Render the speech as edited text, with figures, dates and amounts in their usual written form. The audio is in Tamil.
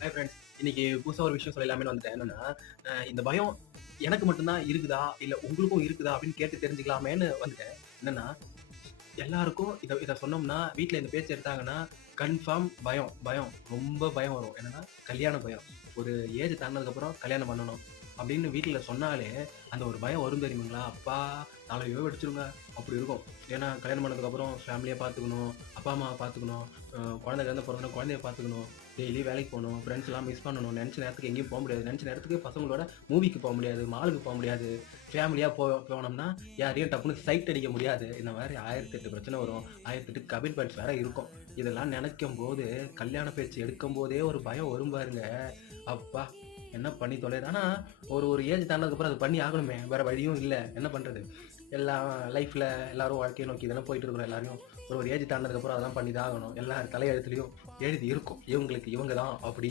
Hi friends. இன்னைக்கு புதுசா ஒரு விஷயம் சொல்லலாமேன்னு வந்துட்டேன். என்னன்னா, இந்த பயம் எனக்கு மட்டும் தான் இருக்குதா? இல்ல உங்களுக்கும் இருக்குதா? அப்படின்னு கேட்டு தெரிஞ்சுக்கலாமேன்னு வந்துட்டேன். என்னன்னா, எல்லாருக்கும் இத இத சொன்னோம்னா, வீட்ல இந்த பேச்ச எடுத்தாங்கன்னா, கன்ஃபார்ம் பயம், பயம். ரொம்ப பயம் வரும். என்னன்னா, கல்யாண பயம். ஒரு ஏஜ் தாண்டுனதுக்கப்புறம் கல்யாணம் பண்ணணும். அப்படின்னு வீட்ல சொன்னாலே, அந்த ஒரு பயம் வரும் தெரியுங்களா? அப்பா தலையோ வெடிச்சுருங்க. அப்படி இருக்கும். ஏன்னா, கல்யாணம் பண்ணதுக்கப்புறம் ஃபேமிலிய பார்த்துக்கணும், அப்பா, அம்மாவ பார்த்துக்கணும், குழந்தை கிழந்த பொறந்தோனே குழந்தைய பார்த்துக்கணும், டெய்லி வேலைக்கு போணும், ஃப்ரெண்ட்ஸ்லாம் மிஸ் பண்ணணும், நெனச்ச நேரத்துக்கு எங்கேயும் போ முடியாது. நெனச்ச நேரத்துக்கு பசங்களோட மூவிக்கு போ முடியாது, மாலுக்கு போ முடியாது. ஃபேமிலியா போனோம்னா, யாரையும் டப்புன்னு சைட் அடிக்க முடியாது. இந்த மாரி 1008 பிரச்சனை வரும். 1008 கமிட்மெண்ட்ஸ் வேற இருக்கும். இதெல்லாம் நெனைக்கும்போது, கல்யாண பேச்சு எடுக்கும்போதே ஒரு பயம் வரும் பாருங்க. அப்பா! என்ன பண்ணி தொலையுது. ஆனா, ஒரு ஏஜ் தாண்டுனதுக்கப்புறம் அது பண்ணி ஆகணுமே. வேற வழியும் இல்ல. என்ன பண்றது? எல்லாம் லைஃப்ல எல்லாரும் வாழ்க்கைய நோக்கி தானே போயிட்டு இருக்கிறோம் எல்லாரையும். ஒரு ஏஜ் தாண்டுனதுக்கப்புறம் அதெல்லாம் பண்ணி தான் ஆகணும். எல்லார் தலையெழுத்துலயும் எழுதி இருக்கும். இவங்களுக்கு இவங்க தான் அப்படி